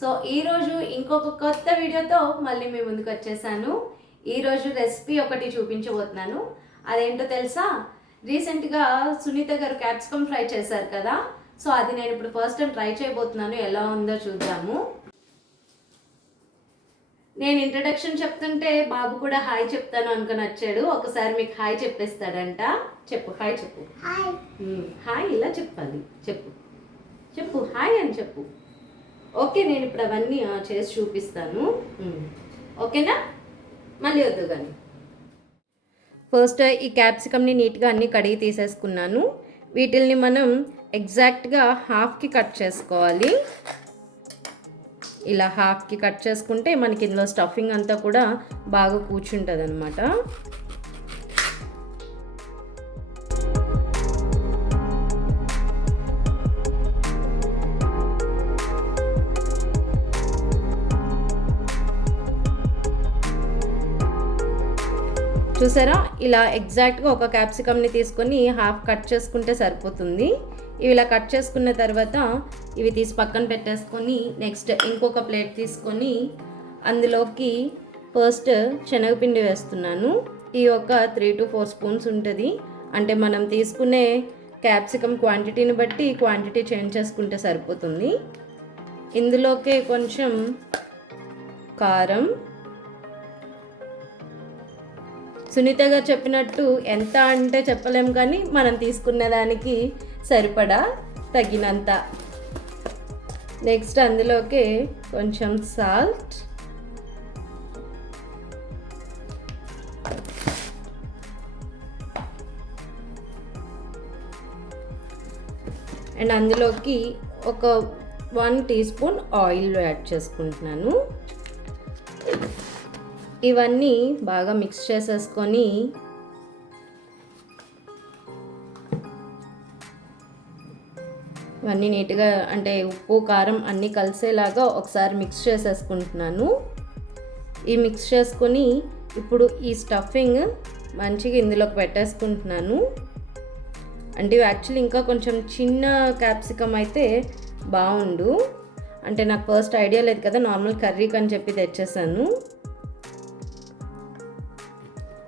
So ఈరోజు ఇంకొక కొత్త వీడియోతో మళ్ళీ మీ ముందుకు వచ్చేసాను. ఈరోజు రెసిపీ ఒకటి చూపించబోతున్నాను. అదేంటో తెలుసా? రీసెంట్గా సునీత గారు క్యాప్సికమ్ ఫ్రై చేశారు కదా. సో అది నేను ఇప్పుడు ఫస్ట్ టైం ట్రై చేయబోతున్నాను. ఎలా ఉందో చూద్దాము. నేను ఇంట్రడక్షన్ చెప్తుంటే బాబు కూడా హాయ్ చెప్తాను అనుకుని వచ్చాడు ఒకసారి మీకు హాయ్ చెప్పేస్తాడంట. చెప్పు హాయ్ చెప్పు. హాయ్ ఇలా చెప్పాలి. చెప్పు. చెప్పు హాయ్ అని చెప్పు. ఓకే నేను ఇప్పుడు అవన్నీ చేసి చూపిస్తాను. ఓకేనా? మళ్ళీ వద్దు కానీ. ఫస్ట్ ఈ క్యాప్సికమ్ని నీట్గా అన్నీ కడిగి తీసేసుకున్నాను. వీటిల్ని మనం ఎగ్జాక్ట్గా హాఫ్కి కట్ చేసుకోవాలి. ఇలా హాఫ్కి కట్ చేసుకుంటే మనకి ఇందులో స్టఫింగ్ అంతా కూడా బాగా కూర్చుంటుంది అనమాట చూసారా? ఇలా ఎగ్జాక్ట్గా ఒక క్యాప్సికమ్ని తీసుకొని హాఫ్ కట్ చేసుకుంటే సరిపోతుంది. ఇవి ఇలా కట్ చేసుకున్న తర్వాత ఇవి తీసి పక్కన పెట్టేసుకొని నెక్స్ట్ ఇంకొక ప్లేట్ తీసుకొని అందులోకి ఫస్ట్ శనగపిండి వేస్తున్నాను. ఈ ఒక త్రీ టు ఫోర్ స్పూన్స్ ఉంటుంది. అంటే మనం తీసుకునే క్యాప్సికమ్ క్వాంటిటీని బట్టి క్వాంటిటీ చేంజ్ చేసుకుంటే సరిపోతుంది. ఇందులోకే కొంచెం కారం సునీత గారు చెప్పినట్టు ఎంత అంటే చెప్పలేం కానీ మనం తీసుకున్న దానికి సరిపడా తగినంత. నెక్స్ట్ అందులోకి కొంచెం సాల్ట్ అండ్ అందులోకి ఒక one teaspoon oil add చేసుకుంటున్నాను. ఇవన్నీ బాగా మిక్స్ చేసేసుకొని ఇవన్నీ నీట్గా అంటే ఉప్పు కారం అన్నీ కలిసేలాగా ఒకసారి మిక్స్ చేసేసుకుంటున్నాను. ఈ మిక్స్ చేసుకొని ఇప్పుడు ఈ స్టఫింగ్ మంచిగా ఇందులోకి పెట్టేసుకుంటున్నాను. అంటే యాక్చువల్లీ ఇంకా కొంచెం చిన్న క్యాప్సికమ్ అయితే బాగుండు. అంటే నాకు ఫస్ట్ ఐడియా లేదు కదా నార్మల్ కర్రీకి అని చెప్పి తెచ్చేసాను.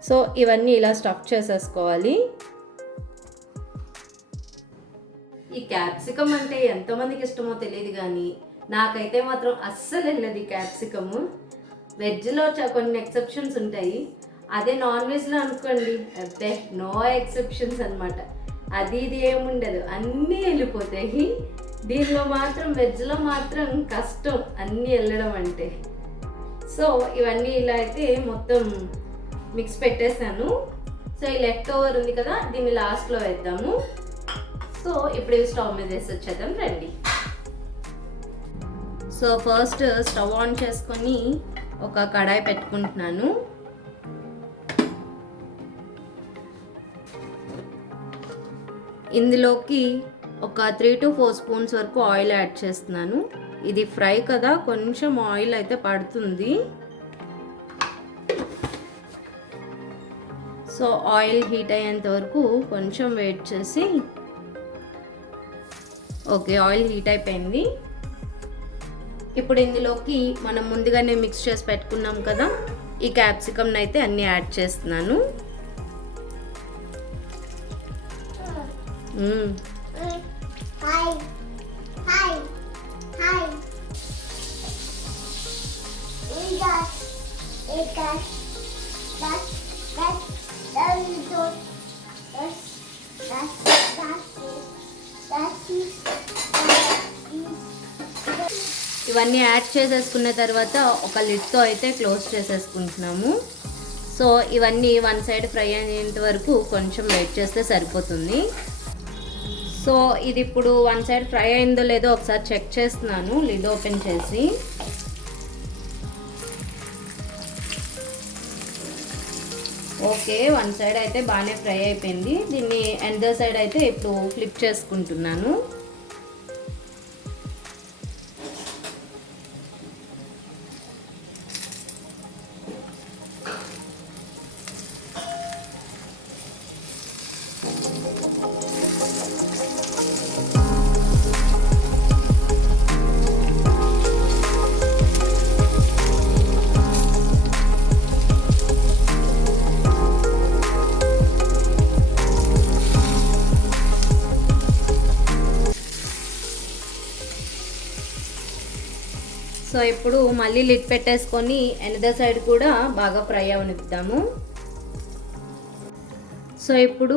సో ఇవన్నీ ఇలా స్టఫ్ చేసేసుకోవాలి. ఈ క్యాప్సికమ్ అంటే ఎంతమందికి ఇష్టమో తెలియదు కానీ నాకైతే మాత్రం అస్సలు వెళ్ళదు ఈ క్యాప్సికమ్ వెజ్లో కొన్ని ఎక్సెప్షన్స్ ఉంటాయి. అదే నాన్ వెజ్లో అనుకోండి అబ్బే నో ఎక్సెప్షన్స్ అనమాట అది ఇది ఏముండదు అన్నీ వెళ్ళిపోతాయి. దీనిలో మాత్రం వెజ్లో మాత్రం కష్టం అన్నీ వెళ్ళడం అంటే. సో ఇవన్నీ ఇలా అయితే మొత్తం మిక్స్ పెట్టేసాను. సో ఈ లెఫ్ట్ ఓవర్ ఉంది కదా దీన్ని లాస్ట్లో వేద్దాము. సో ఇప్పుడు స్టవ్ మీద వేసి వచ్చేద్దాం రండి. సో ఫస్ట్ స్టవ్ ఆన్ చేసుకొని ఒక కడాయి పెట్టుకుంటున్నాను. ఇందులోకి ఒక త్రీ టు ఫోర్ స్పూన్స్ వరకు ఆయిల్ యాడ్ చేస్తున్నాను. ఇది ఫ్రై కదా కొంచెం ఆయిల్ అయితే పడుతుంది. సో ఆయిల్ హీట్ అయ్యేంత వరకు కొంచెం వెయిట్ చేసి ఓకే ఆయిల్ హీట్ అయిపోయింది. ఇప్పుడు ఇందులోకి మనం ముందుగానే మిక్స్ చేసి పెట్టుకున్నాం కదా ఈ క్యాప్సికమ్ని అయితే అన్నీ యాడ్ చేస్తున్నాను. మ్మ్. హాయ్ హాయ్ ఇవన్నీ యాడ్ చేసేసుకున్న తర్వాత ఒక లిడ్తో అయితే క్లోజ్ చేసేసుకుంటున్నాము. సో ఇవన్నీ వన్ సైడ్ ఫ్రై అయ్యేంత వరకు కొంచెం వెయిట్ చేస్తే సరిపోతుంది. సో ఇది ఇప్పుడు వన్ సైడ్ ఫ్రై అయిందో లేదో ఒకసారి చెక్ చేస్తున్నాను. లిడ్ ఓపెన్ చేసి. ఓకే వన్ సైడ్ అయితే బాగానే ఫ్రై అయిపోయింది. దీన్ని ఎండో సైడ్ అయితే ఇప్పుడు ఫ్లిప్ చేసుకుంటున్నాను. సో ఇప్పుడు మళ్ళీ లిడ్ పెట్టేసుకొని ఎనదర్ సైడ్ కూడా బాగా ఫ్రై అవనిద్దాము. సో ఇప్పుడు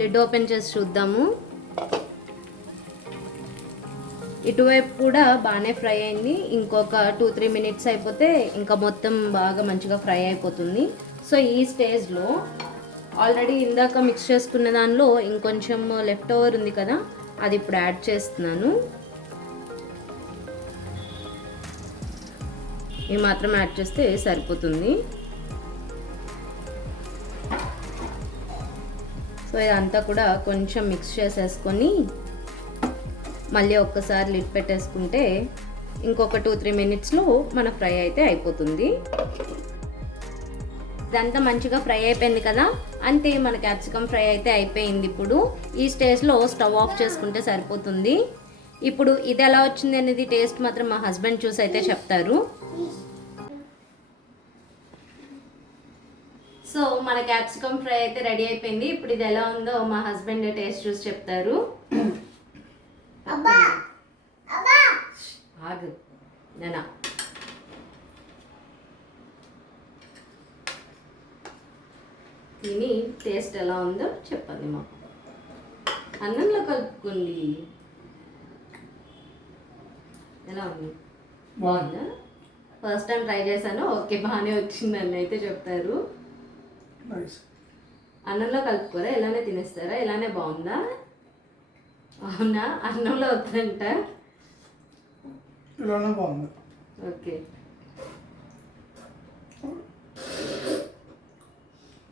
లిడ్ ఓపెన్ చేసి చూద్దాము. ఇటువైపు కూడా బాగానే ఫ్రై అయింది. ఇంకొక టూ త్రీ మినిట్స్ అయిపోతే ఇంకా మొత్తం బాగా మంచిగా ఫ్రై అయిపోతుంది. సో ఈ స్టేజ్లో ఆల్రెడీ ఇందాక మిక్స్ చేసుకున్న దానిలో ఇంకొంచెం లెఫ్ట్ ఓవర్ ఉంది కదా అది ఇప్పుడు యాడ్ చేస్తున్నాను. ఇవి మాత్రం యాడ్ చేస్తే సరిపోతుంది. సో ఇదంతా కూడా కొంచెం మిక్స్ చేసేసుకొని మళ్ళీ ఒక్కసారి లిడ్ పెట్టేసుకుంటే ఇంకొక టూ త్రీ మినిట్స్లో మన ఫ్రై అయితే అయిపోతుంది. ఇదంతా మంచిగా ఫ్రై అయిపోయింది కదా? అంతే మన క్యాప్సికమ్ ఫ్రై అయితే అయిపోయింది ఇప్పుడు. ఈ స్టేజ్లో స్టవ్ ఆఫ్ చేసుకుంటే సరిపోతుంది. ఇప్పుడు ఇది ఎలా వచ్చింది అనేది టేస్ట్ మాత్రం మా హస్బెండ్ చూసి అయితే చెప్తారు. సో మన క్యాప్సికమ్ ఫ్రై అయితే రెడీ అయిపోయింది. ఇప్పుడు ఇది ఎలా ఉందో మా హస్బెండ్ టేస్ట్ చూసి చెప్తారు. ఆగు నేనా. తిని టేస్ట్ ఎలా ఉందో చెప్పండి మాకు. అన్నంలో కలుపుకోండి. ఎలా ఉంది? బాగుందా? ఫస్ట్ టైం ట్రై చేశాను. ఓకే బాగానే వచ్చిందని అయితే చెప్తారు. అన్నంలో కలుపుకోరా? ఇలానే తినేస్తారా? ఇలానే బాగుందా? అవునా? అన్నంలో వద్దంట. ఇలానే బాగుంది. ఓకే.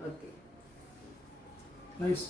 ఓకే. నైస్